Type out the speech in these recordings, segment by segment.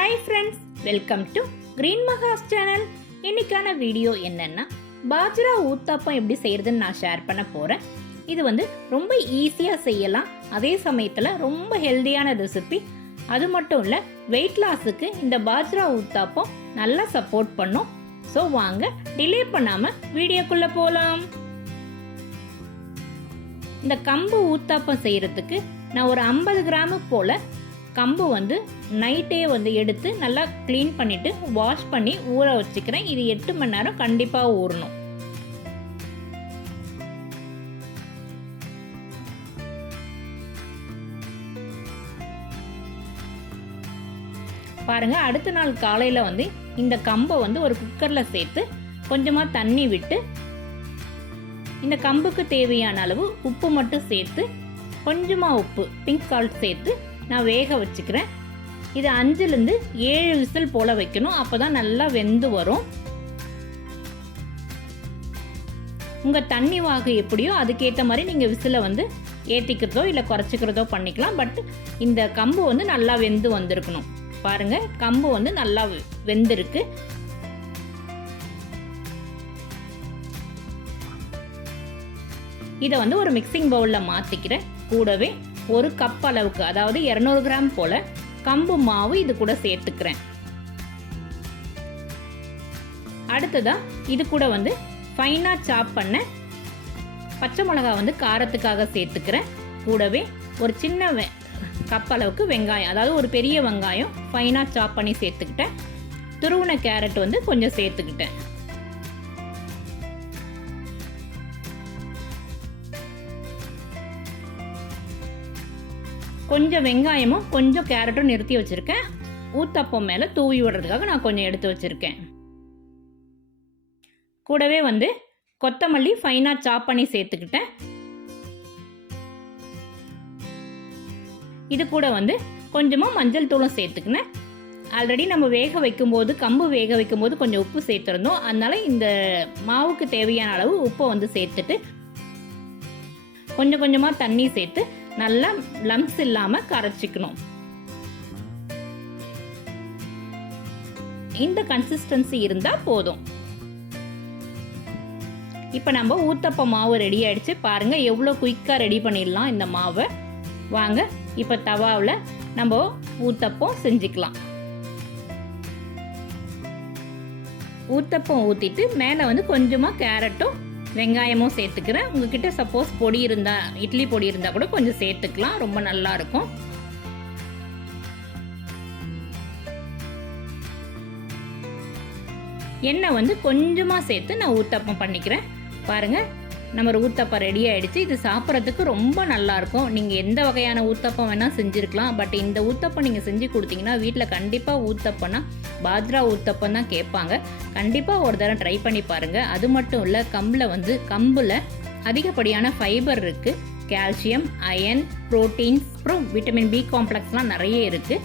Hi friends, welcome to GreenMaha's channel. இன்னைக்கான video என்னன்னா பாஜ்ரா ஊத்தாப்பம் எப்படி செய்யறதுன்னு நான் ஷேர் பண்ண போறேன். இது ரொம்ப ஈஸியா செய்யலாம், அதே சமயத்துல ரொம்ப ஹெல்தியான ரெசிபி. அது மட்டும் இல்ல, வெயிட் லாஸுக்கு இந்த பாஜ்ரா ஊத்தாப்பம் நல்லா சப்போர்ட் பண்ணும். ஸோ வாங்க டிலே பண்ணாம வீடியோக்குள்ள போலாம். இந்த கம்பு ஊத்தாப்பம் செய்யறதுக்கு நான் ஒரு 50 கிராம் போல கம்பு நைட்டே எடுத்து நல்லா க்ளீன் பண்ணிட்டு வாஷ் பண்ணி ஊற வச்சுக்கிறேன். இது 8 மணி நேரம் கண்டிப்பா ஊறணும். பாருங்க, அடுத்த நாள் காலையில இந்த கம்பை ஒரு குக்கர்ல சேர்த்து கொஞ்சமா தண்ணி விட்டு இந்த கம்புக்கு தேவையான அளவு உப்பு மட்டும் சேர்த்து கொஞ்சமா உப்பு பிங்க் சால்ட் சேர்த்து நான் வேக வச்சுக்கிறேன். இது 5லேருந்து 7 விசில் போல வைக்கணும், அப்பதான் நல்லா வெந்து வரும். உங்க தண்ணி வாகு எப்படியோ அதுக்கேற்ற மாதிரி நீங்க விசில ஏத்திக்கிறதோ இல்லை குறைச்சிக்கிறதோ பண்ணிக்கலாம். பட் இந்த கம்பு நல்லா வெந்து வந்திருக்கணும். பாருங்க, கம்பு நல்லா வெந்திருக்கு. இதை ஒரு மிக்சிங் பவுல்ல மாத்திக்கிறேன். கூடவே ஒரு கப் அளவுக்கு, அதாவது 200 கிராம் போல கம்பு மாவு இது கூட சேர்த்துக்கிறேன். அடுத்ததா இது கூட ஃபைனா சாப் பண்ண பச்சை மிளகாய் காரத்துக்காக சேர்த்துக்கிறேன். கூடவே ஒரு சின்ன கப் அளவுக்கு வெங்காயம், அதாவது ஒரு பெரிய வெங்காயம் ஃபைனா சாப் பண்ணி சேர்த்துக்கிட்டேன். துருவின கேரட் கொஞ்சம் சேர்த்துக்கிட்டேன். கொஞ்சம் வெங்காயமும் கொஞ்சம் கேரட்டும் நிறுத்தி வச்சிருக்கேன். ஊத்தப்பம் மேல தூவி விடுறதுக்காக நான் கொஞ்சம் எடுத்து வச்சிருக்கேன். கூடவே கொத்தமல்லி ஃபைனா சாப் பண்ணி சேர்த்துக்கிட்டேன். இது கூட கொஞ்சமா மஞ்சள் தூளும் சேர்த்துக்கினேன். ஆல்ரெடி நம்ம வேக வைக்கும்போது, கம்பு வேக வைக்கும்போது கொஞ்சம் உப்பு சேர்த்துருந்தோம். அதனால இந்த மாவுக்கு தேவையான அளவு உப்பை சேர்த்துட்டு கொஞ்சம் கொஞ்சமா தண்ணி சேர்த்து நல்லா லம்ஸ் இல்லாம கரைச்சிக்கணும். இந்த கன்சிஸ்டன்சி இருந்தா போதும். இப்ப நம்ம ஊத்தப்ப மாவு ரெடி ஆயிடுச்சு. பாருங்க எவ்வளவு குயிக்கா ரெடி பண்ணிடலாம் இந்த மாவை. வாங்க இப்ப தவாவில் நம்ம ஊத்தப்பம் செஞ்சுக்கலாம். ஊத்தப்பம் ஊத்திட்டு மேல கொஞ்சமா கேரட்டும் வெங்காயமும் சேர்த்துக்கிறேன். உங்ககிட்ட சப்போஸ் பொடி இருந்தா, இட்லி பொடி இருந்தா கூட கொஞ்சம் சேர்த்துக்கலாம், ரொம்ப நல்லா இருக்கும். எண்ணெய் கொஞ்சமா சேர்த்து நான் ஊத்தப்பம் பண்ணிக்கிறேன். பாருங்க, நம்ம ஊத்தப்பம் ரெடி ஆயிடுச்சு. இது சாப்பிட்றதுக்கு ரொம்ப நல்லா இருக்கும். நீங்க எந்த வகையான ஊத்தப்பம் வேணா செஞ்சிருக்கலாம். பட் இந்த ஊத்தப்பம் நீங்க செஞ்சு கொடுத்தீங்கன்னா வீட்டுல கண்டிப்பா ஊத்தப்பம்னா பாஜ்ரா ஊத்தப்பம் தான் கேட்பாங்க. கண்டிப்பா ஒரு தடவை ட்ரை பண்ணி பாருங்க. அது மட்டும் இல்ல, கம்புல அதிகப்படியான ஃபைபர் இருக்கு. கால்சியம், அயன், புரோட்டீன்ஸ், அப்புறம் விட்டமின் பி காம்ப்ளெக்ஸ்லாம் நிறைய இருக்கு.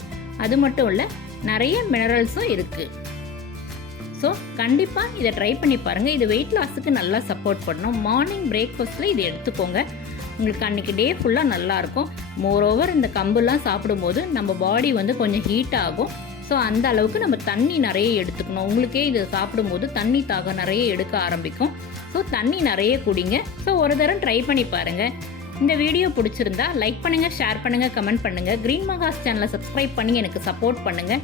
அது மட்டும் இல்ல, நிறைய மினரல்ஸும் இருக்கு. ஸோ கண்டிப்பாக இதை ட்ரை பண்ணி பாருங்கள். இது வெயிட் லாஸுக்கு நல்லா சப்போர்ட் பண்ணணும். மார்னிங் பிரேக்ஃபாஸ்ட்டில் இது எடுத்துக்கோங்க. உங்களுக்கு அன்றைக்கி டே ஃபுல்லாக நல்லாயிருக்கும். மோரோவர் இந்த கம்புலாம் சாப்பிடும்போது நம்ம பாடி கொஞ்சம் ஹீட் ஆகும். ஸோ அந்த அளவுக்கு நம்ம தண்ணி நிறைய எடுத்துக்கணும். உங்களுக்கே இது சாப்பிடும்போது தண்ணி தாகம் நிறைய எடுக்க ஆரம்பிக்கும். ஸோ தண்ணி நிறைய குடிங்க. ஸோ ஒரு தரம் ட்ரை பண்ணி பாருங்கள். இந்த வீடியோ பிடிச்சிருந்தா லைக் பண்ணுங்கள், ஷேர் பண்ணுங்கள், கமெண்ட் பண்ணுங்கள். GreenMaha's சேனலை சப்ஸ்கிரைப் பண்ணி எனக்கு சப்போர்ட் பண்ணுங்கள்.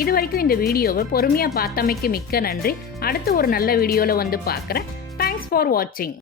இது வரைக்கும் இந்த வீடியோவை பொறுமையாக பார்த்தமைக்கு மிக்க நன்றி. அடுத்து ஒரு நல்ல வீடியோவில் பார்க்குறேன். தேங்க்ஸ் ஃபார் வாட்சிங்.